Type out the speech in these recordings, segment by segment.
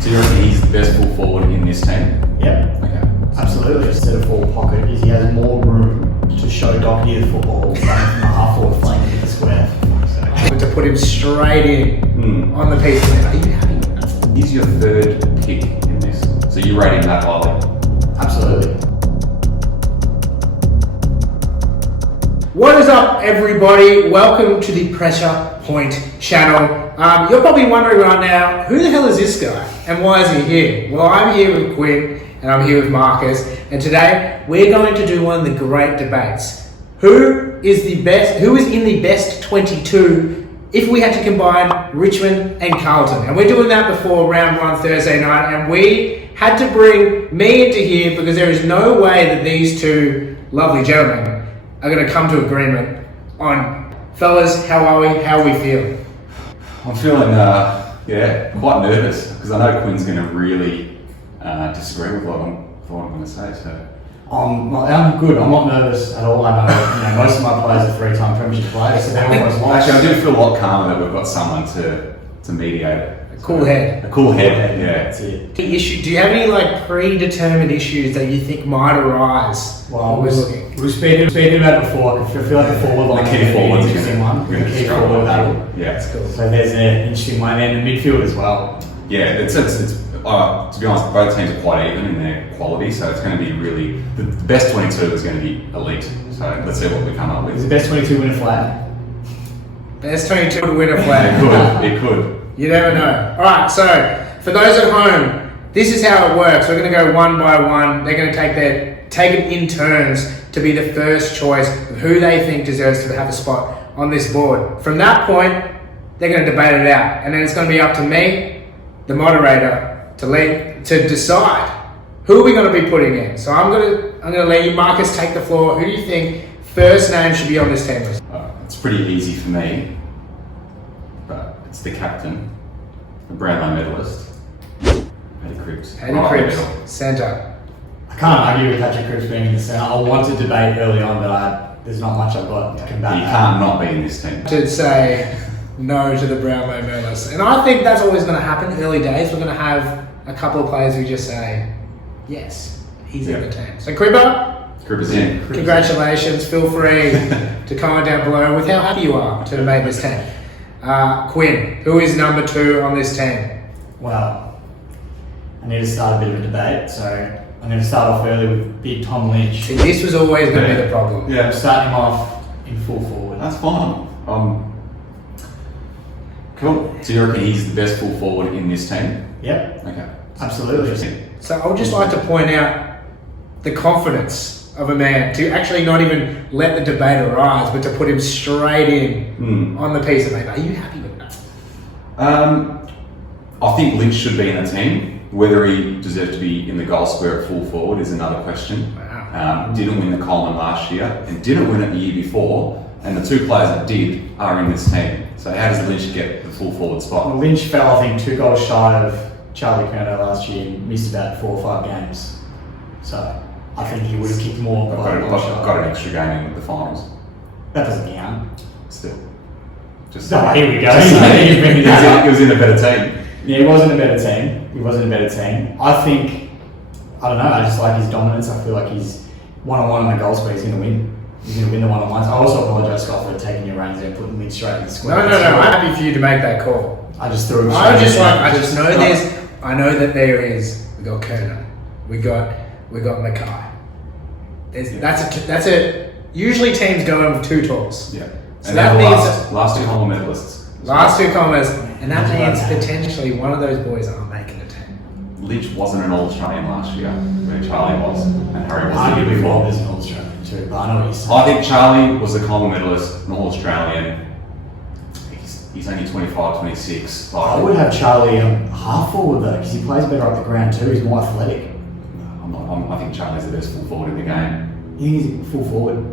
So you reckon he's the best full forward in this team? Yep. Okay. Absolutely. Instead of forward pocket, is he has more room to show Doherty the football running from the half forward flank in the square. But to put him straight in on the piece of it, are you happy with that? He's your third pick in this. So you rate him that highly? Absolutely. What is up, everybody? Welcome to the Pressure Point channel. You're probably wondering right now, who the hell is this guy and why is he here? Well, I'm here with Quinn and I'm here with Marcus, and today we're going to do one of the great debates. Who is in the best 22 if we had to combine Richmond and Carlton? And we're doing that before round one Thursday night, and we had to bring me into here because there is no way that these two lovely gentlemen are going to come to agreement on, fellas, how are we? How are we feeling? I'm feeling, quite nervous because I know Quinn's going to really disagree with what I'm going to say. So I'm good. I'm not nervous at all. I know, most of my players are three-time premiership players, so they're almost lost. Actually, I do feel a lot calmer that we've got someone to mediate it. A cool head. A cool head, yeah. That's it. Do you have any predetermined issues that you think might arise? Well, we've spoken about it before. I feel like the forward line The key is an forward's interesting one. gonna The key struggle. forward battle. Yeah, it's cool. So there's an interesting one, and the midfield as well. Yeah, it's to be honest, both teams are quite even in their quality, so it's going to be really the best 22 is going to be elite. So let's see what we come up Is with. the best 22 win a flag? Best 22 to win a flag. It could. You never know. All right, so for those at home, this is how it works. We're going to go one by one. They're going to take it in turns to be the first choice of who they think deserves to have a spot on this board. From that point, they're going to debate it out, and then it's going to be up to me, the moderator, to decide who are we going to be putting in. So I'm going to let you, Marcus, take the floor. Who do you think first name should be on this team list? It's pretty easy for me, but it's the captain, the Brownlow medalist, Paddy Cripps. Paddy Cripps, centre. I can't argue with Patrick Cripps being in the centre. I wanted to debate early on, but there's not much I've got to combat. You can't not be in this team. To say no to the Brownlow medalist. And I think that's always going to happen early days. We're going to have a couple of players who just say, yes, he's in the team. So Cripper, Cripper's in. congratulations. Feel free to comment down below with how happy you are to make this team. Quinn, who is number 2 on this team? Well, I need to start a bit of a debate, so I'm going to start off early with Big Tom Lynch. See, this was always going to be the problem. Yeah, I'm starting him off in full forward. that's fine. Cool. So you reckon he's the best full forward in this team? Yep, Okay. absolutely. Interesting. So I would just like to point out the confidence of a man to actually not even let the debate arise, but to put him straight in on the piece of paper. Are you happy with that? I think Lynch should be in the team. Whether he deserves to be in the goal square at full forward is another question. Wow. Didn't win the Coleman last year and didn't win it the year before, and the 2 players that did are in this team. So how does Lynch get the full forward Well, spot? Lynch fell, I think, 2 goals shy of Charlie Curnow last year and missed about 4 or 5 games. So I think he would have kicked more. Got an extra game in the finals. That doesn't count. Still. Just Oh, here we go. Just saying. He was in a better team. Yeah, he wasn't a better team. I think, I don't know, I just like his dominance. I feel like he's one-on-one on the goal square, he's going to win. He's going to win the one-on-ones. I also apologise, Scott, for taking your reins there and putting Lynch straight in the square. No. I'm happy for you to make that call. I just threw him I know that there is. We got Kerner. We got Mackay. That's a. Usually teams go in with 2 talls. Yeah. So And that then the means last 2 Coleman medalists. last 2 commas, and that means potentially one of those boys aren't making the team. Lynch wasn't an All-Australian last year, where Charlie was, and Harry was the Arguably year before. Walton is an All-Australian too, but I know what he's saying. I think Charlie was a Coleman medalist, an All-Australian. He's only 25, 26. I would have Charlie half forward though, because he plays better up the ground too. He's more athletic. I think Charlie's the best full forward in the game. You think he's full forward?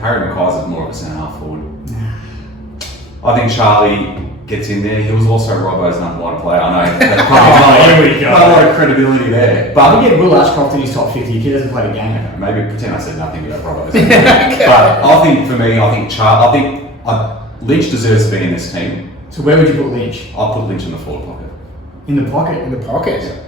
Harry Mackay's is more of a centre half forward. I think Charlie gets in there. He was also Robbo's number 1 player. I know. Here we go. Not a lot of credibility there. I But think get Will Ashcroft in his top 50 if he doesn't play the game. maybe pretend I said nothing about Robbo. But I think for me, Lynch deserves to be in this team. So where would you put Lynch? I'll put Lynch in the forward pocket. In the pocket. In the pocket.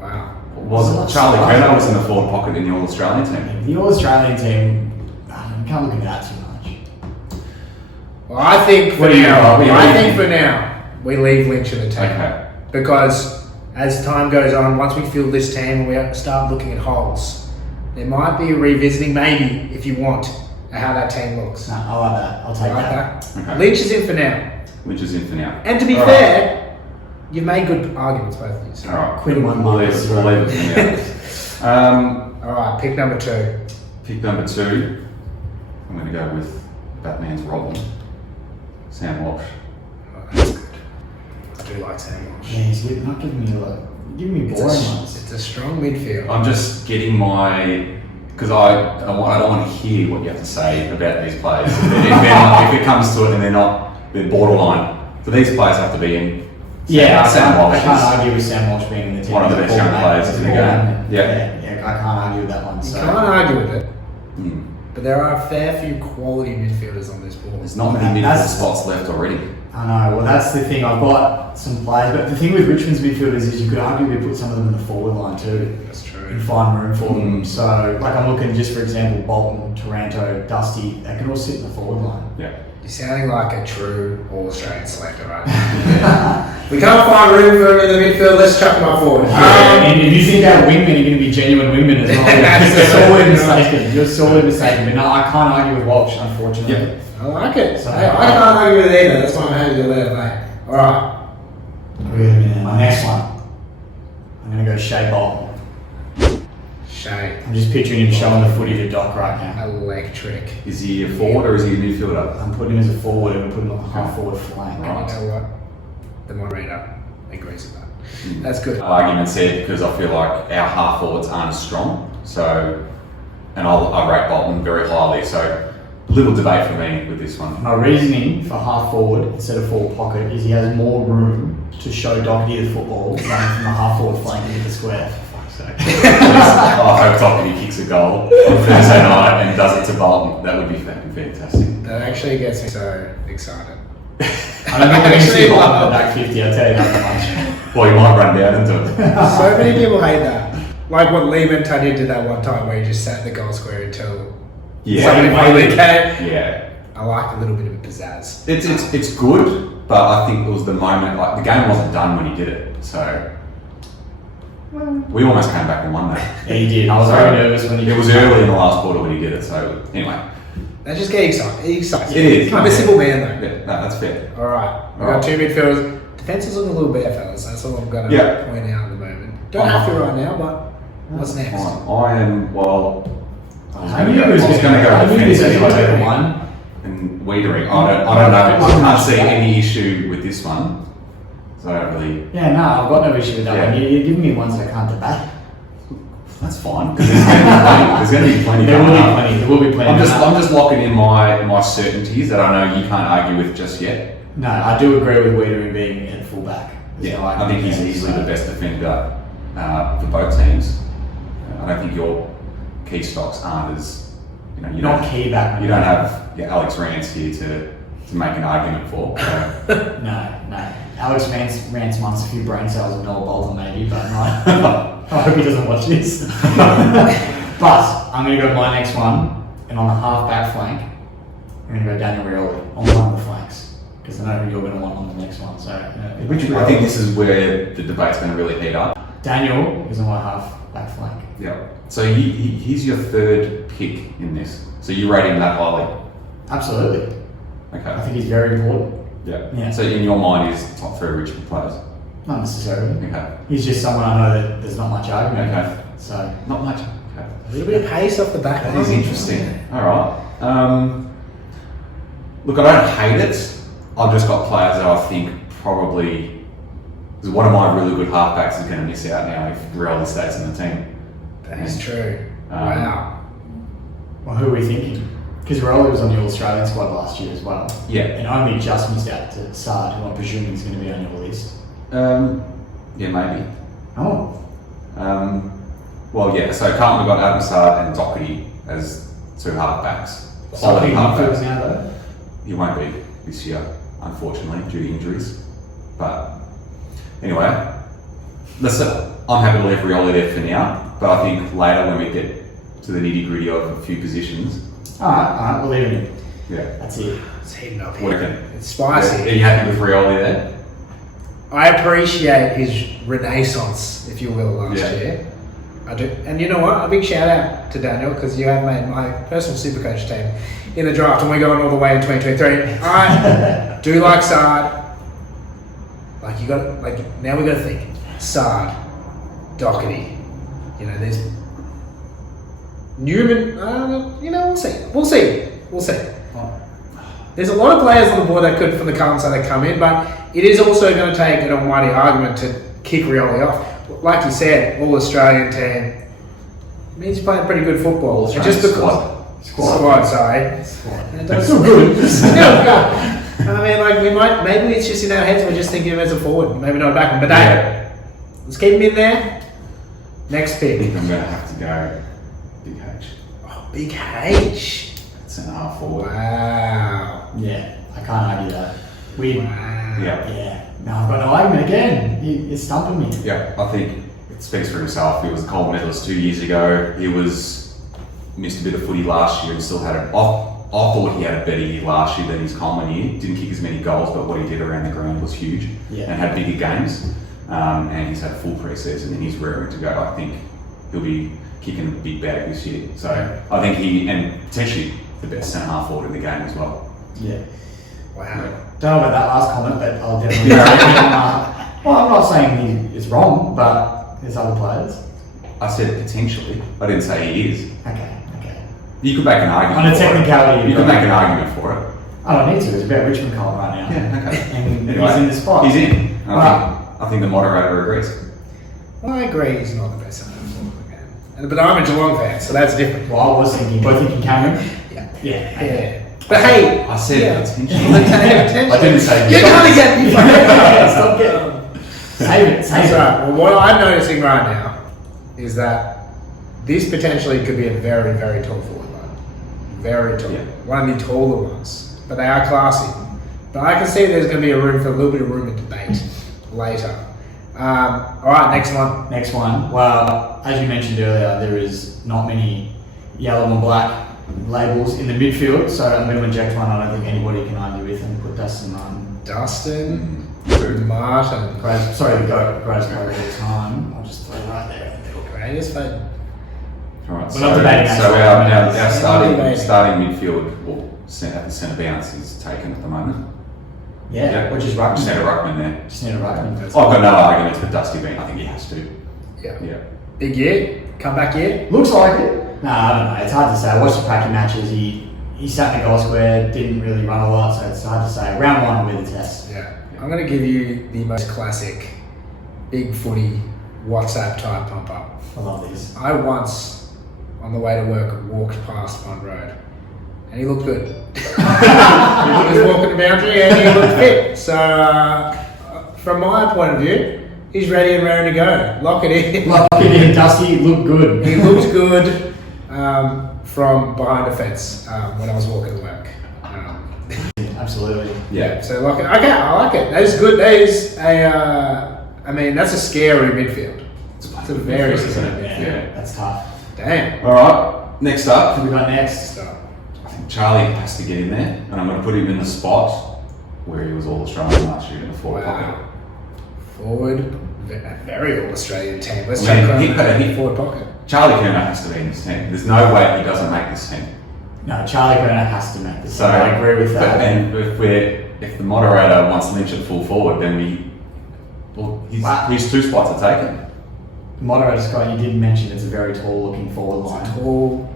Wow. Was Charlie Kerner was in the forward pocket in the All-Australian team? The All-Australian team, you can't look at that too much. Well, I think for now, we leave Lynch in the team. Okay. Because as time goes on, once we fill this team and we start looking at holes, there might be a revisiting, maybe, if you want, at how that team looks. No, I like that. I'll take that. Okay. Lynch is in for now. Which is in for now. And to be All fair, you've made good arguments, both of you. All right. Quinn won We'll mine. leave it for now. All right, pick number 2. Pick number 2. I'm going to go with Batman's Robin. Sam Walsh. Oh, that's good. I do like Sam Walsh. Yeah, he's not giving me giving me boring ones. It's a strong midfield. I'm just getting my... Because I don't want to hear what you have to say about these players. If it comes to it and they're borderline. So these players have to be in. Yeah, Sam Walsh I can't is argue with Sam Walsh being in the team. one of the best young players in the game. Yeah, I can't argue with that one. You So. can't argue with it, Mm. but there are a fair few quality midfielders on this board. There's not many midfield That's- spots left already. I know, well that's the thing, I've got some players, but the thing with Richmond's midfielders is you could arguably put some of them in the forward line too. That's true. And find room for them. Mm. So, like I'm looking just for example, Walton, Taranto, Dusty, they can all sit in the forward line. Yeah. You're sounding like a true All-Australian selector right now. We can't find room for him in the midfield, let's chuck him up forward. And if you think our wingmen are going to be genuine wingmen as well, you're sorely mistaken. You're sorely mistaken. But no, I can't argue with Walsh, unfortunately. Yeah. I like it. So- Hey, I can't argue with it either, that's why I'm happy to let it play. Alright. Wait a minute, my next one. I'm going to go Shea Bolton. Shay. I'm just picturing him showing the footy to Doc right now. Electric. Is he a forward or is he a midfielder? I'm putting him as a forward and I'm putting him on the half forward flank. Right. You know what? The moderator agrees with that. That's good. Argument said because I feel like our half forwards aren't as strong. So, and I rate Bolton very highly. So, little debate for me with this one. My reasoning for half forward instead of forward pocket is he has more room to show Doherty the football running from the half forward flank into the square. For fuck's sake. I hope Doherty kicks a goal on Thursday night and does it to Bolton. That would be fucking fantastic. That actually gets me so excited. I don't think we're going to see Bolton at the back 50, I'll tell you that much. Well, he might run down into it. So many people hate that. Like what Lehman Tudy did that one time where he just sat in the goal square until somebody finally came. Yeah. I like a little bit of pizzazz. It's good, but I think it was the moment, like the game wasn't done when he did it. So we almost came back and won that. Yeah, he did. I was very nervous when he It was early in the last quarter when he did it. So anyway, That just get excited. It excites it me. is. I'm a simple man though. Yeah, no, that's fair. Alright. We've got two midfielders. Defence is looking a little bare, fellas. That's all I'm going to Yeah. point out at the moment. Don't have to right now, but what's next? Fine. I am, well, I knew he was going to gonna- go I knew he defence was gonna take anyway. one. And Wiedering, I don't know. I can't see any issue with this one. So I don't really. Yeah, no, I've got no issue with that Yeah. one. You're giving me ones that I can't debate. That's fine. 'Cause there's going to be plenty. There will coming be up. plenty. There will be plenty. I'm just locking in my certainties that I know you can't argue with just yet. No, I do agree with Wiedering being at fullback. There's no I think argument he's there, easily so. the best defender for both teams. I don't think your key stocks aren't as you Not don't key back. you don't have Alex Rance here to make an argument for. So. No. Alex Rance wants a few brain cells and Noel Bolton maybe, but no. I hope he doesn't watch this. But I'm going to go to my next one, and on the half back flank, I'm going to go Daniel Rioli on one of the flanks because I know who you're going to want on the next one. So, I think this is where the debate's going to really heat up. Daniel is on my half back flank. Yeah. So he's your third pick in this. So you rate him that highly. Absolutely. I Okay. think he's very important. Yeah. So in your mind, he's top 3 Richmond players. Not necessarily. Okay. He's just someone I know that there's not much argument Okay. with. So, Not much. Okay. A little bit of pace off the back. That is interesting. All right. Look, I don't hate it. I've just got players that I think probably. Because one of my really good halfbacks is going to miss out now if Rioli stays in the team. That is true. Um, Wow. well, who are we thinking? Because Rioli was on the Australian squad last year as well. Yeah. And only just missed out to Sard, who I'm presuming is going to be on your list. Yeah, maybe. Oh. Well, yeah. So Carlton got Adam Sard and Doherty as 2 halfbacks. Quality Something halfbacks. now though. He won't be this year, unfortunately, due to injuries. But Anyway, I'm happy to leave Rioli there for now, but I think later when we get to the nitty gritty of a few positions. Alright, we'll leave him. Yeah. That's it. It's heating up What do here. you think? It's spicy. Are you happy with Rioli there? I appreciate his renaissance, if you will, last Yeah. year. I do. And you know what? A big shout out to Daniel, because you have made my personal Supercoach team in the draft, and we're going all the way in 2023. I do like Sard. Now we got to think. Sard, Doherty. You know, there's Newman. We'll see. There's a lot of players on the board that could, from the Carlton side, that come in, but it is also going to take an almighty argument to kick Rioli off. Like you said, all-Australian team means he's playing pretty good football. And just because squad, sorry. And That's so good. Maybe it's just in our heads, we're just thinking of him as a forward, maybe not a backman. But hey, let's keep him in there. Next I pick. think I'm going to have to go Big H. Oh, Big H. Centre half forward. Wow. Yeah, I can't argue that. Weird. Wow. Yeah. No, I've got no argument again. You're stumping me. Yeah, I think it speaks for himself. He was a gold medalist 2 years ago. He missed a bit of footy last year and still had I thought he had a better year last year than his Coleman year. Didn't kick as many goals, but what he did around the ground was huge and had bigger games. And he's had a full pre-season and he's raring to go. I think he'll be kicking a big bag this year. So I think and potentially the best centre half forward in the game as well. Yeah. Wow. Don't know about that last comment, but I'll definitely say well, I'm not saying it's wrong, but there's other players. I said potentially. I didn't say he is. Okay. You could make an argument On a for technicality, it. You could make an argument for it. I don't need to. It's about Richmond Carlton right now. Yeah, okay. And Anyway, he's in the spot. He's in. I think the moderator agrees. Well, I agree, he's not the best centre forward again. But I'm a Geelong fan, so that's different. Well, I was thinking, both thinking Cameron. Yeah. But hey, I said potentially. I didn't say you're gonna get me. Stop getting. Save it. That's right. Well, what I'm noticing right now is that this potentially could be a very, very tall forward line. Very tall. Yeah. One of the taller ones. But they are classy. But I can see there's going to be a little bit of room in debate later. Alright, next one. Next one. Well, as you mentioned earlier, there is not many yellow and black labels in the midfield, so I'm going to inject one I don't think anybody can argue with and put Dustin on. Dustin Martin. Greatest player of all time. I'll just throw it right there in the middle. Greatest player. We're Alright, not debating that. so our Debating. starting midfield, well, at the centre bounce is taken at the moment. Yeah, which is Ruckman. Just need a ruckman there. Just need a Ruckman. I've got no arguments for Dusty being. I think he has to. Yeah. Yeah. Big year. Comeback year. Looks like it. Nah, I don't know. It's hard to say. I watched the Pracky matches. He sat in the goal square, didn't really run a lot, so it's hard to say. Round one will be the test. Yeah. I'm going to give you the most classic big footy WhatsApp type pump up. I love these. I once, on the way to work, walked past Pond Road, and he looked good. He was walking the boundary and he looked fit. So, from my point of view, he's ready and raring to go. Lock it in. Lock it in. Dusty looked good. He looked good from behind the fence when I was walking to work. Absolutely. Yeah. So lock it. Okay, I like it. That is good. That is that's a scary midfield. It's a very scary midfield. Yeah. That's tough. Damn. All right. Next up, Who we got next? I think Charlie has to get in there, and I'm going to put him in the spot where he was all Australian last year in the forward pocket. Forward, a very all-Australian team. Let's I mean, check he- forward pocket. Charlie Kerner has to be in this team. There's no way he doesn't make this team. No, Charlie Kerner has to make this. So I agree with that. And if the moderator wants Lynch at full forward, then his 2 spots are taken. Moderator Scott, you did mention it's a very tall looking forward line. Tall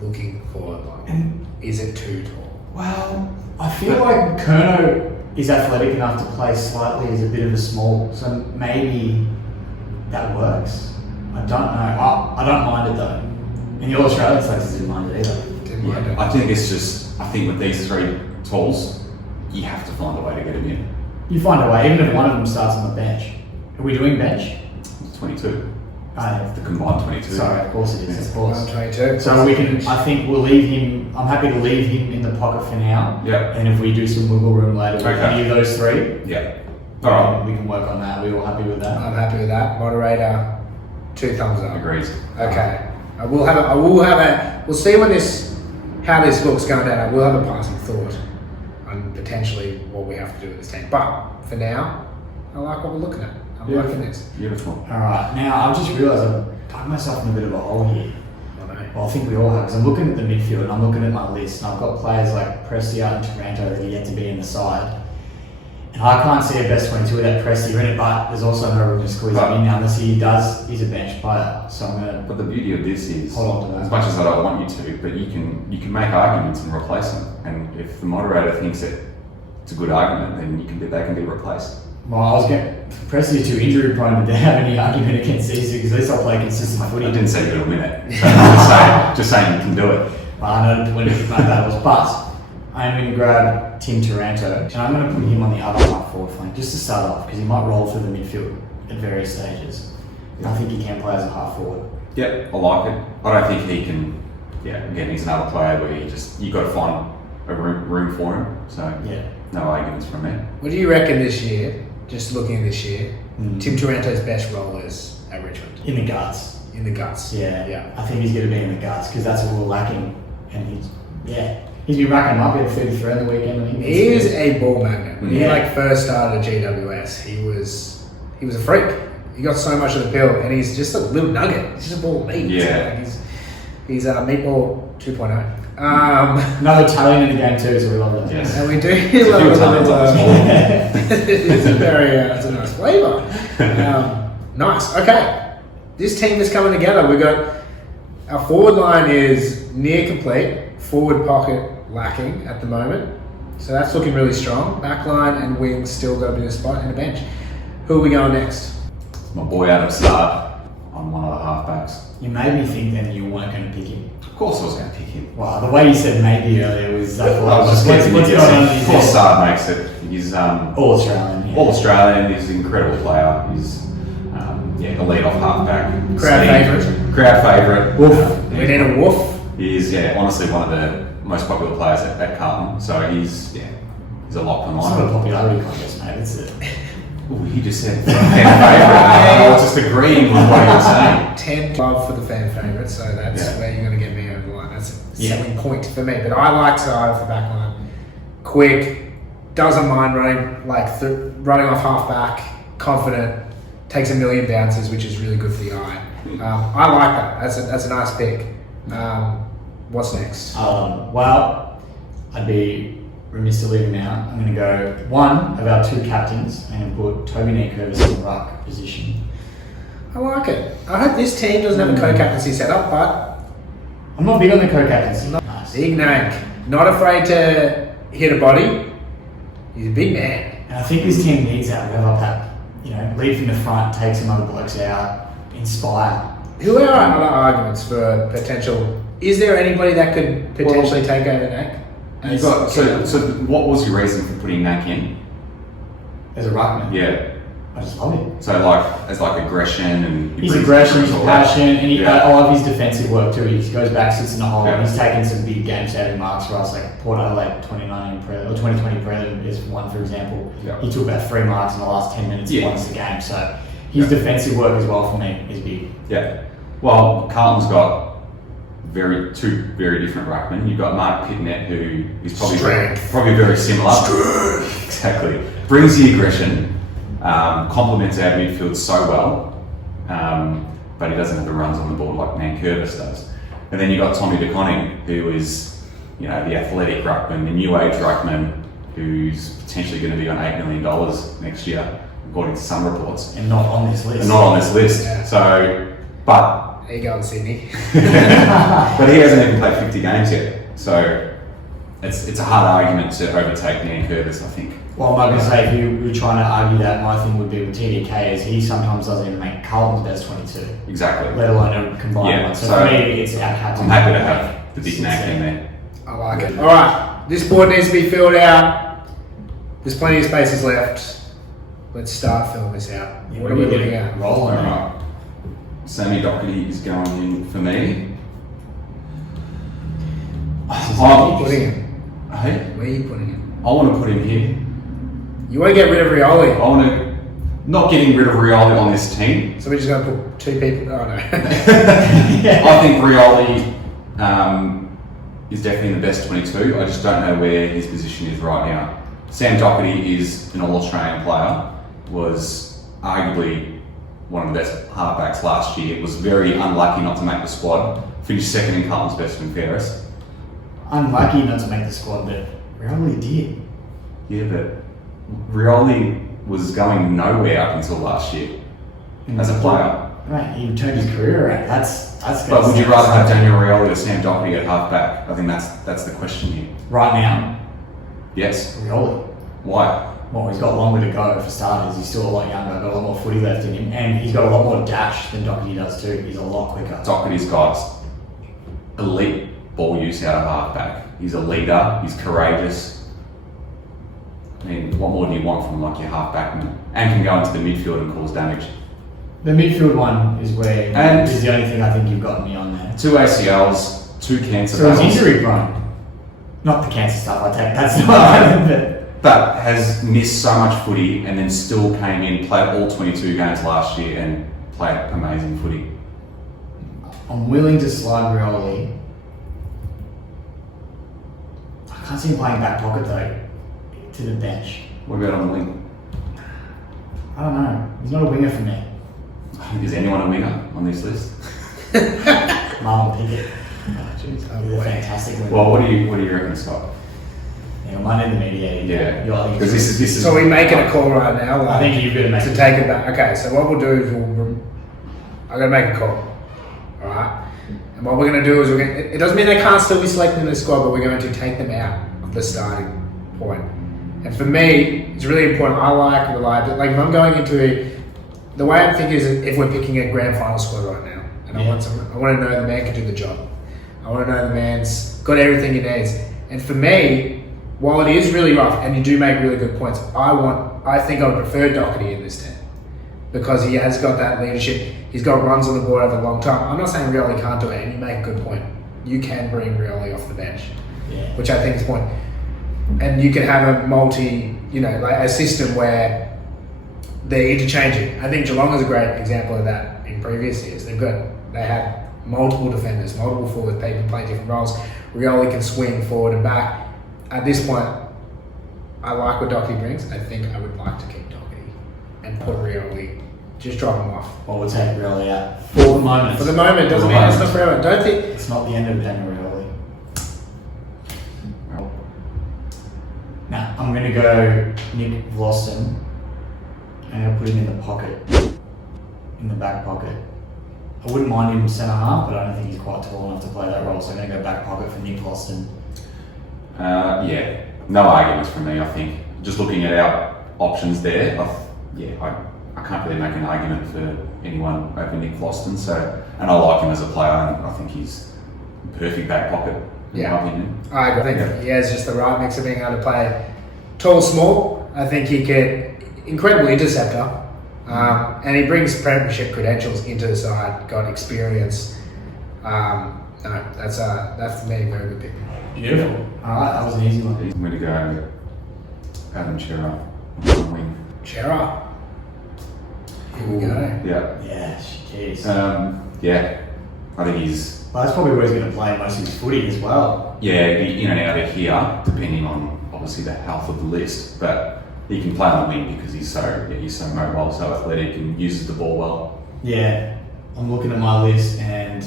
looking forward line. Is it too tall? Well, I feel like Kerno is athletic enough to play slightly as a bit of a small, so maybe that works. I don't know. I don't mind it though. And the All Australian selectors didn't mind it either. I think it's just, with these 3 talls, you have to find a way to get him in. You find a way, even if one of them starts on the bench. Are we doing bench? It's 22. Yeah. The combined 22. Sorry, of course it is, of course. 22. So we can, I think we'll leave him, I'm happy to leave him in the pocket for now. Yeah. And if we do some wiggle room later with Okay. any of those 3, Yeah. All right. We can work on that. We all happy with that? I'm happy with that. Moderator, 2 thumbs up. Agrees. Okay. We'll see how this looks going down. I will have a passing thought on potentially what we have to do with this team. But for now, I like what we're looking at. I'm liking this. Beautiful. Alright, now I've just realised I've dug myself in a bit of a hole here. I know. Well, I think we all have, because I'm looking at the midfield and I'm looking at my list, and I've got players like Presti and Taranto that are yet to be in the side. And I can't see a best 22 without Presti in it, but there's also no room to squeeze him in now unless he's a bench player. So I'm going to... But the beauty of this is, hold on to that. as much as I don't want you to, but you can make arguments and replace them. And if the moderator thinks that it's a good argument, then they can be replaced. Well, I was getting... Presti is too injury prone to have any argument against Caesar, because at least I'll play consistent footy. I didn't say you're going to win it. Just saying you can do it. Well, I know to win it, no battles, but I'm going to grab Tim Taranto, and I'm going to put him on the other half forward flank just to start off, because he might roll through the midfield at various stages. And I think he can play as a half forward. Yep, I like it. I don't think he can. Yeah, again, he's another player where you've got to find a room for him. So Yeah. no arguments from me. What do you reckon this year, just looking at this year, Tim Taranto's best role is at Richmond? In the guts. In the guts. Yeah. I think he's going to be in the guts, because that's what we're lacking. And he's been racking them up. He had 33 on the weekend. I think. He is a ball magnet. When he first started at GWS, he was a freak. He got so much of the pill, and he's just a little nugget. He's just a ball of meat. Yeah. Like he's a meatball 2.0. Another Italian in the game too, so we love that. Yes. And we do It's a love few a Italians little. It's a very it's a nice flavour. Nice. Okay, this team is coming together. We got our forward line is near complete. Forward pocket lacking at the moment, so that's looking really strong. Back line and wings still got to be a spot and a bench. Who are we going next? My boy Adam Sard on one of the halfbacks. You made me think then you weren't going to pick him. Of course I was going to pick him. Wow, the way you said maybe earlier was... I was just what's keeping going on? Of course Sard makes it. He's All Australian. Yeah. all Australian. He's an incredible player. He's a lead-off halfback. Crowd favourite. Crowd favourite. Woof. We need a woof. He's honestly one of the most popular players at Carlton. So he's a lock for It's not a mine. popularity contest, mate. It's a... Well, he just said fan favourite. I was just agreeing with what he was saying. 10 love for the fan favourite, so that's where you're going to get me over the line. That's a Yeah. selling point for me. But I like Sard for back line. Quick, doesn't mind running running off half back, confident, takes a million bounces, which is really good for the eye. I like that. That's a nice pick. What's next? Well, I'd be remiss to leave him out. I'm going to go one of our two captains and put Toby Nankervis in the ruck position. I like it. I hope this team doesn't have a co-captaincy set up, but I'm not big on the co-captaincy. Nice. big Nank, not afraid to hit a body. He's a big man. And I think this team needs that rev up that, lead from the front, take some other blokes out, inspire. Who are our other arguments for potential? Is there anybody that could potentially take over Nank? So what was your reason for putting Nack in? As a ruckman. Yeah. I just love it. So as aggression and His aggression, his passion, and I love his defensive work too. He goes back, sits in the hole, and he's taken some big game-saving marks for us, like Port Adelaide 2019 prelim or 2020 prelim is one, for example. Yeah. He took about 3 marks in the last 10 minutes and won us the game. So his defensive work as well for me is big. Yeah. Well, Carlton's got two very different ruckmen. You've got Mark Pitnet, who is probably very similar. Exactly. Brings the aggression, complements our midfield so well, but he doesn't have the runs on the board like Nankervis does. And then you've got Tommy De Conning, who is, the athletic ruckman, the new age ruckman, who's potentially going to be on $8 million next year, according to some reports. And not on this list. And not on this list. Yeah. So, but There you go, Sydney. but he hasn't even played 50 games yet, so it's a hard argument to overtake Nankervis, I think. Well, I'm going to say, if you were trying to argue that, my thing would be with TDK is he sometimes doesn't even make Carlton's best 22, Exactly. let alone a combined one. So for me, it's our captain. I'm happy to have the big Nack in there. I like it. All right, this board needs to be filled out. There's plenty of spaces left. Let's start filling this out. What are we looking at? Rolling. Alright. Sammy Doherty is going in for me. Where are you putting him? Hey, Where are you putting him? I want to put him here. You want to get rid of I Rioli. want to not getting rid of Rioli on this team. So we're just going to put 2 people. Oh no. I think Rioli is definitely in the best 22. I just don't know where his position is right now. Sam Doherty is an All-Australian player. Was arguably one of the best halfbacks last year. Was very unlucky not to make the squad. Finished second in Carlton's best and fairest. Unlucky not to make the squad, but Rioli did. Yeah, but Rioli was going nowhere up until last year as a player. Right, he turned his career around. That's. But would you rather have Daniel Rioli or Sam Doherty at halfback? I think that's the question here. Right now, Yes. Rioli. Why? Well, he's got longer to go for starters. He's still a lot younger, got a lot more footy left in him, and he's got a lot more dash than Doherty does too. He's a lot quicker. Doherty's got elite ball use out of halfback. He's a leader. He's courageous. I mean, what more do you want from like your halfbackman? And can go into the midfield and cause damage. The midfield one is where And- is the only thing I think you've got me on there. 2 ACLs, 2 cancer So he's battles, injury prone. Not the cancer stuff. I take that's not. but has missed so much footy and then still came in, played all 22 games last year and played amazing footy. I'm willing to slide Rioli. I can't see him playing back pocket though. To the bench. What about on the wing? I don't know. He's not a winger for me. Is anyone a winger on this list? Marlon Pickett. Oh, jeez. He's a fantastic winger. Well, what do you reckon, Scott? Yeah, I might need the mediator. Yeah, You're- because this is. So we're making a call right now. I think you've got to make to it. take it back. Okay, so what we'll do is I'm going to make a call. Alright? And what we're going to do is it doesn't mean they can't still be selected in the squad, but we're going to take them out of the starting point. And for me, it's really important. I like reliability. Like if I'm going into the way I'm thinking is if we're picking a grand final squad right now, and I want to know the man can do the job. I want to know the man's got everything he needs. And for me, while it is really rough, and you do make really good points, I think I would prefer Doherty in this team because he has got that leadership. He's got runs on the board over a long time. I'm not saying Rioli can't do it, and you make a good point. You can bring Rioli off the bench, which I think is the point. And you can have a system where they're interchanging. I think Geelong is a great example of that in previous years. They had multiple defenders, multiple forwards, people play different roles. Rioli can swing forward and back. At this point, I like what Doherty brings. I think I would like to keep Doherty and put Rioli, just drop him off. Well, we'll take Rioli out for the moment. For the moment, doesn't mean it's not forever. Don't think It's not the end of Daniel Rioli. Now, I'm going to go Nick Vlastuin and I'll put him in the pocket, in the back pocket. I wouldn't mind him centre half, but I don't think he's quite tall enough to play that role, so I'm going to go back pocket for Nick Vlastuin. Yeah, no arguments from me. I think just looking at our options there, I can't really make an argument for anyone over Nick Vlastuin. So, and I like him as a player, and I think he's perfect back pocket. In my opinion. I think he has just the right mix of being able to play tall, small. I think he could incredible interceptor, and he brings premiership credentials into the side. Got experience. That's for me a very good pick. Beautiful. Alright, that was an easy one. I'm going to go Adam Chera on wing. Chera. Here we go. Yeah. Yeah, jeez. Yeah, I think he's. Well, that's probably where he's going to play most of his footy as well. Yeah, be in and out of here, depending on obviously the health of the list. But he can play on the wing because he's so mobile, so athletic, and uses the ball well. Yeah, I'm looking at my list and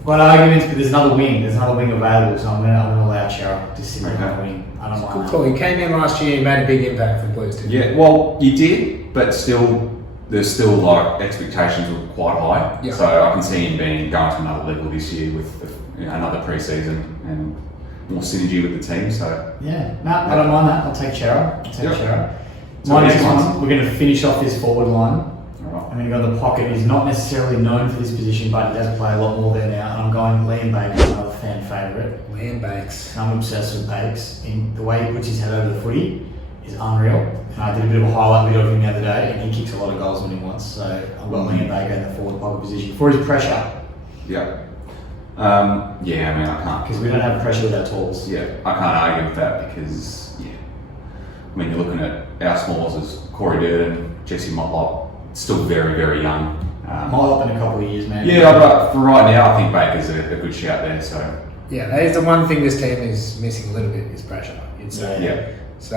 I've got arguments, but there's another wing. There's another wing available, so I'm going to allow Chera to sit on that wing. I don't mind. Cool. He came in last year. He made a big impact for the Blues, didn't he? Yeah, well, you did, but still, there's still like expectations were quite high. Yeah. So I can see him going to another level this year with another pre-season and more synergy with the team. So Yeah, no, I don't mind that. I'll take Chera. Chera. So My these next ones- one, we're going to finish off this forward line. Alright. I'm going to go in the pocket. He's not necessarily known for this position, but he does play a lot more there now. And I'm going Liam Baker, another fan favourite. Liam Banks. I'm obsessed with Bakes. The way he puts his head over the footy is unreal. And I did a bit of a highlight video of him the other day, and he kicks a lot of goals when he wants. So I've got Liam Baker in the forward pocket position for his pressure, Yeah. I mean, I can't. because we don't have pressure with our talls. Yeah, I can't argue with that because I mean, you're looking at our smalls as Corey Durden, Jesse Motlop, still very, very young. Might up in a couple of years, man. Yeah, but for right now, I think Baker's a good shout there. So Yeah, that is the one thing this team is missing a little bit is pressure. yeah. So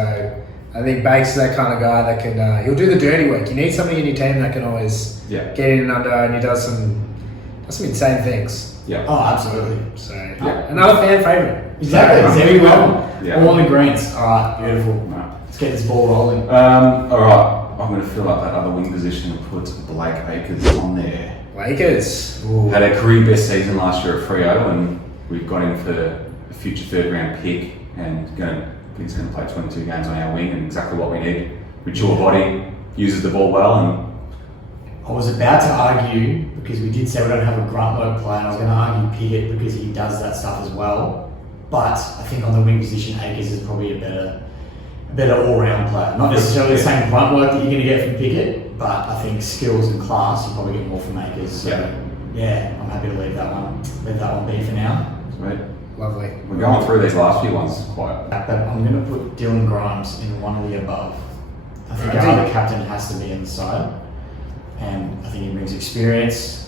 I think Bakes is that kind of guy that can, he'll do the dirty work. You need somebody in your team that can always get in and under, and he does some insane things. Yeah. Oh, absolutely. So another fan favourite. Exactly. So, There we go. Yeah. All on the greens. All right, beautiful. Right. Let's get this ball rolling. All right, I'm going to fill up that other wing position and put Blake Acres on there. Lakers. Ooh. Had a career best season last year at Freo, and we've got him for a future third round pick, and he's going to play 22 games on our wing, and exactly what we need. Mature body, uses the ball well, and I was about to argue, because we did say we don't have a grunt work player, and I was going to argue Pickett because he does that stuff as well. But I think on the wing position, Akers is probably a better all-round player. Not necessarily the same grunt work that you're going to get from Pickett, but I think skills and class you probably get more from Akers. So yeah, I'm happy to leave that one be for now. sweet. Lovely. We're going through these last few ones quite. But I'm going to put Dylan Grimes in one of the above. I think our other captain has to be in the side, and I think he brings experience.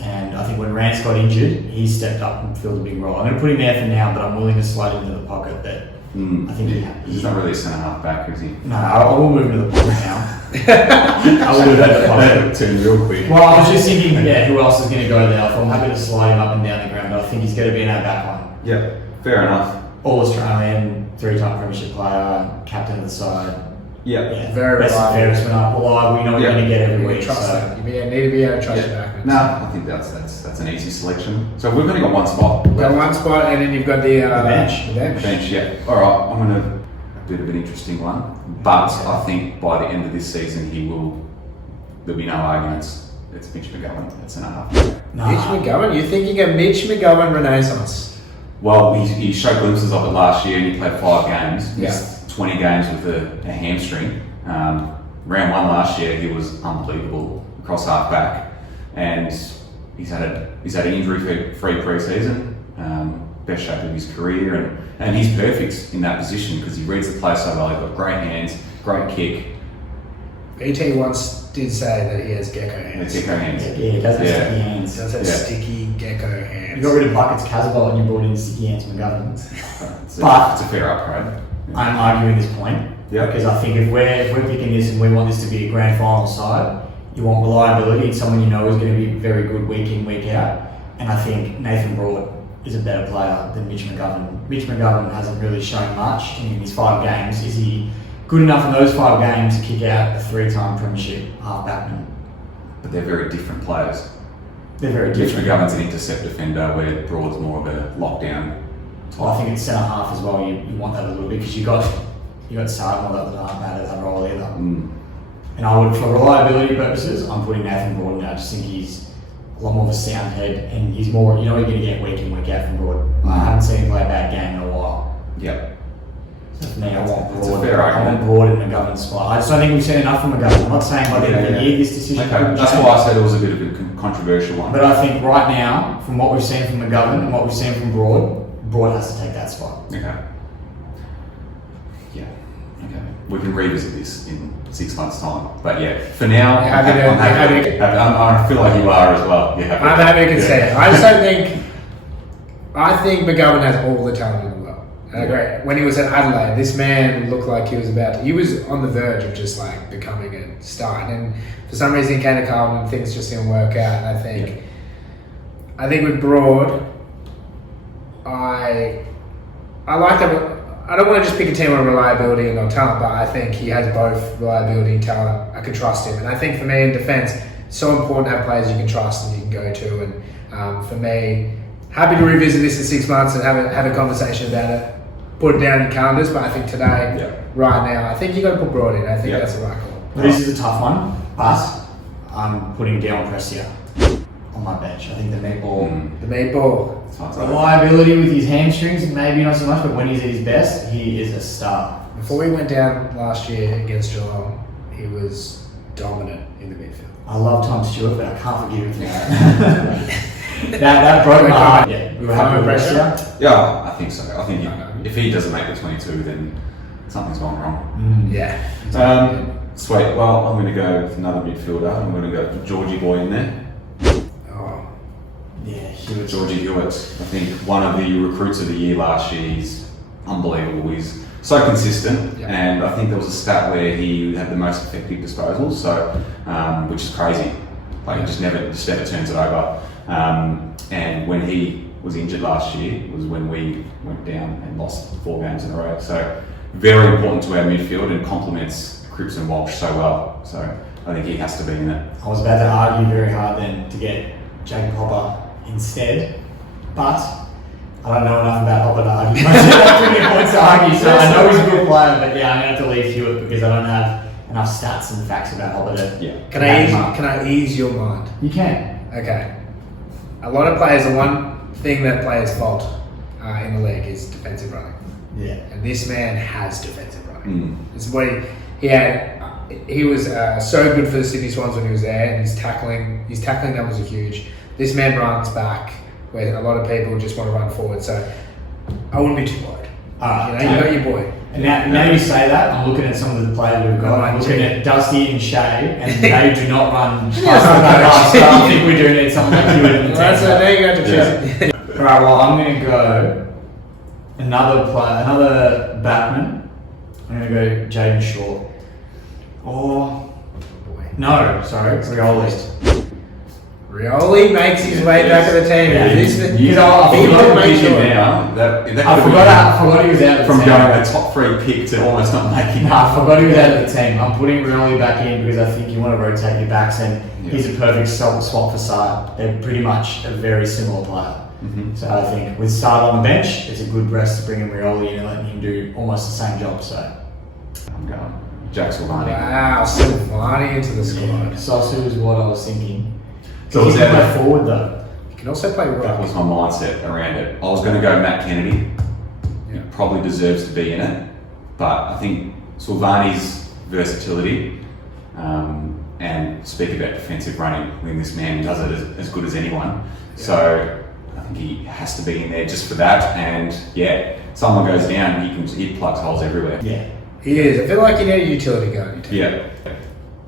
And I think when Rance got injured, he stepped up and filled a big role. I'm going to put him there for now, but I'm willing to slide into the pocket. But I think he's not really a centre half back, is he? No, I will move him to the pocket now. I will move to the pocket. Turn real quick. Well, I was just thinking, who else is going to go there? I'm happy to slide him up and down the ground, but I think he's going to be in our back line. Yeah, fair enough. All Australian, 3-time premiership player, captain of the side. Yeah. Very best and fairest went up. Well, we know we're going to get every week. Trust So. that. You need to be able to trust your back. No, I think that's an easy selection. So we've only got one spot. You've got one spot, and then you've got the bench. The bench. Bench, yeah. All right, I'm going to a bit of an interesting one, but I think by the end of this season there'll be no arguments. It's Mitch McGovern at centre half. Mitch McGovern? You're thinking of Mitch McGovern Renaissance? Well, he showed glimpses of it last year, and he played 5 games. Missed 20 games with a hamstring. Round 1 last year, he was unbelievable across half back, and he's had an injury-free pre-season, best shape of his career, and he's perfect in that position because he reads the play so well. He's got great hands, great kick. BT once did say that he has gecko hands. Gecko hands. Yeah, he does have sticky hands. He does have sticky gecko hands. You got rid of Buckets Casbolt and you brought in sticky hands McGovern. It's a fair upgrade. I'm arguing this point because I think if we're picking this and we want this to be a grand final side, you want reliability and someone you know is going to be very good week in, week out. And I think Nathan Broad is a better player than Mitch McGovern. Mitch McGovern hasn't really shown much in his 5 games. Is he good enough in those 5 games to kick out a 3-time premiership half-backman? But they're very different players. They're very different. Mitch McGovern's an intercept defender, where Broad's more of a lockdown type. I think it's centre half as well. You want that a little bit because you got Sargent that aren't bad at that role either. And I would, for reliability purposes, I'm putting Nathan Broad in. I just think he's a lot more of a sound head, and he's more. You know, you're going to get week in, week out from Broad. I haven't seen him play a bad game in a while. Yep. So for me, I want It's a Broad. fair I want argument. Broad in McGovern's spot. I just don't think we've seen enough from McGovern. I'm not saying by the end of the year this decision. Okay, that's why I said it was a bit of a controversial one. But I think right now, from what we've seen from McGovern and what we've seen from Broad has to take that spot. Okay. Yeah. Okay. We can revisit this in 6 months' time. But yeah, for now, You're happy to- I'm happy. you're happy. I feel like you are as well. You're happy. I'm happy to concede. I just don't think. I think McGovern has all the talent in the world. I agree. When he was at Adelaide, this man looked like he was he was on the verge of just like becoming a star. And for some reason, he came to Carlton and things just didn't work out. And I think with Broad, I like that. I don't want to just pick a team on reliability and on talent, but I think he has both reliability and talent. I can trust him. And I think for me in defence, it's so important to have players you can trust and you can go to. And for me, happy to revisit this in 6 months and have a conversation about it. Put it down in calendars, but I think today, right now, I think you got to put Broad in. I think that's the right call. This is a tough one, but I'm putting Dion Prestia on my bench. I think the meatball. Reliability with his hamstrings, maybe not so much, but when he's at his best, he is a star. Before he went down last year against Geelong, he was dominant in the midfield. I love Tom Stewart, but I can't forgive him for that. that broke my heart. Yeah, we were having a Prestia. Yeah, I think so. I think if he doesn't make the 22, then something's gone wrong. Yeah. Sweet. Well, I'm going to go with another midfielder. I'm going to go with Georgie Boy in there. Oh. Yeah, Hewitt. Georgie Hewitt. I think one of the recruits of the year last year. He's unbelievable. He's so consistent, and I think there was a stat where he had the most effective disposals. So, which is crazy. Like he just never turns it over. And when he was injured last year was when we went down and lost 4 games in a row. So very important to our midfield and complements Cripps and Walsh so well. So I think he has to be in it. I was about to argue very hard then to get Jacob Hopper instead, but I don't know enough about Hopper to argue. I don't have too many points to argue, so I know he's a good player, but yeah, I'm going to have to leave Hewitt because I don't have enough stats and facts about Hopper to Can I ease your mind? You can. Okay. A lot of players, the one thing that players fault in the league is defensive running. Yeah. And this man has defensive running. It's what he had. He was so good for the Sydney Swans when he was there, and his tackling numbers are huge. This man runs back where a lot of people just want to run forward. So I wouldn't be too worried. You got your boy. And now you say that, I'm looking at some of the players we've got. I'm looking at Dusty and Shay, and they do not run fast enough. So I think we do need someone like Hewitt in the team. There you go to choose. Alright, well, I'm going to go another backman. I'm going to go Jaden Short. Rioli. Rioli makes his way back to the team. I forgot he was out of the From team. going a top 3 pick to almost not making it. I forgot he was out of the team. I'm putting Rioli back in because I think you want to rotate your backs, and he's a perfect swap for Sard. They're pretty much a very similar player. So I think with Sard on the bench, it's a good rest to bring in Rioli in and letting him do almost the same job. So I'm going Jack Silvani. Wow, Silvani into the squad. Sosu is what I was thinking. So was he that can play forward though? You can also play That right. was my mindset around it. I was going to go Matt Kennedy. He probably deserves to be in it, but I think Silvani's versatility and speak about defensive running. I mean, this man does it as good as anyone. So I think he has to be in there just for that. And someone goes down, he plugs holes everywhere. Yeah, He is. I feel like you need a utility guy. Yeah.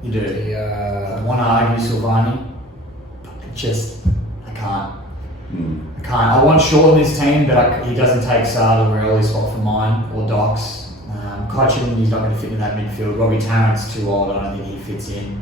you do. I want to argue Silvani, but I can't. I can't. I want Shaw in this team, but he doesn't take Sard or Rioli's spot for mine or Doc's. Cochin, he's not going to fit in that midfield. Robbie Tarrant's too old. I don't think he fits in.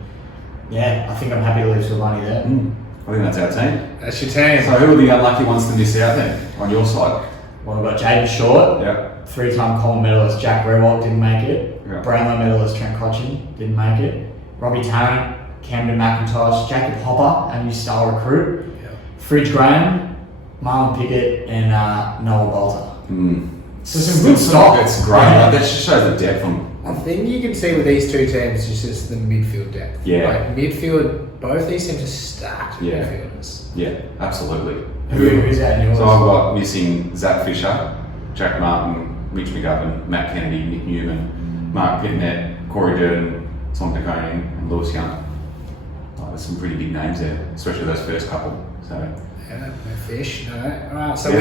Yeah, I think I'm happy to leave Silvani there. I think that's our team. That's your team. So who are the unlucky ones to miss out then on your side? Well, we've got Jaden Short, Yeah. 3-time Coleman medalist Jack Rewalt didn't make it. Yeah. Brownlow medalist Trent Cochin didn't make it. Robbie Tarrant, Camden McIntosh, Jacob Hopper, a new star recruit. Fridge Graham, Marlon Pickett, and Noah Bolter. So some good stock. It's great. Yeah. That just shows the depth from. I think you can see with these two teams, it's just the midfield depth. Yeah. Like midfield, both these teams are stacked Yeah. midfielders. Yeah, absolutely. Who's that in yours? So I've got missing Zach Fisher, Jack Martin, Mitch McGovern, Matt Kennedy, Nick Newman, Mark Pitnet, Corey Durden, Tom DeConing, and Lewis Young. There's some pretty big names there, especially those first couple. So Yeah, no fish, no. Alright, so are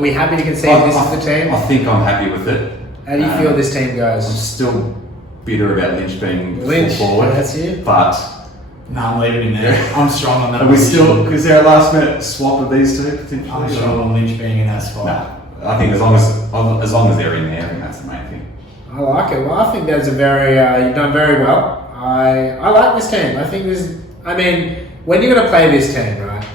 we happy to concede this is the team? I think I'm happy with it. How do you feel this team I'm goes? still bitter about Lynch being Lynch, full forward, that's it. but No, I'm leaving him there. I'm strong on that. are we position. still? Is there a last minute swap of these two potentially? I'm strong on Lynch being in that spot. No, I think as long as they're in there, I think that's the main thing. I like it. Well, I think that's a very you've done very well. I like this team. I think this. I mean, when you're going to play this team, right?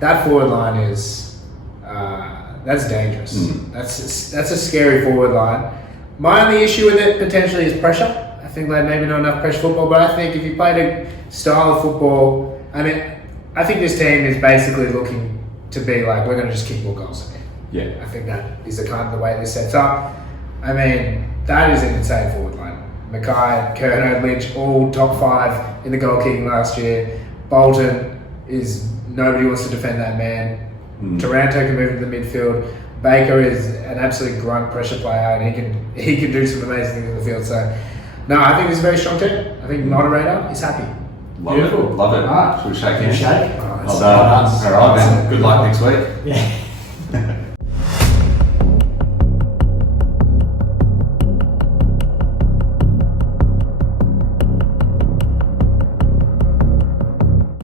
That forward line is that's dangerous. That's a scary forward line. My only issue with it potentially is pressure. I think like maybe not enough pressure football, but I think if you played a style of football, I mean, I think this team is basically looking to be like we're going to just kick more goals again. Yeah. I think that is the kind of the way this sets up. I mean, that is an insane forward line. Mackay, Kerno, Lynch, all top 5 in the goal kicking last year. Bolton is nobody wants to defend that man. Taranto can move into the midfield. Baker is an absolute grunt pressure player, and he can do some amazing things in the field. So, no, I think it's a very strong team. I think moderator is happy. Love it. Love it. Alright. Should we shake Good hands? shake. Well done. All right, man. Good luck next week. Yeah.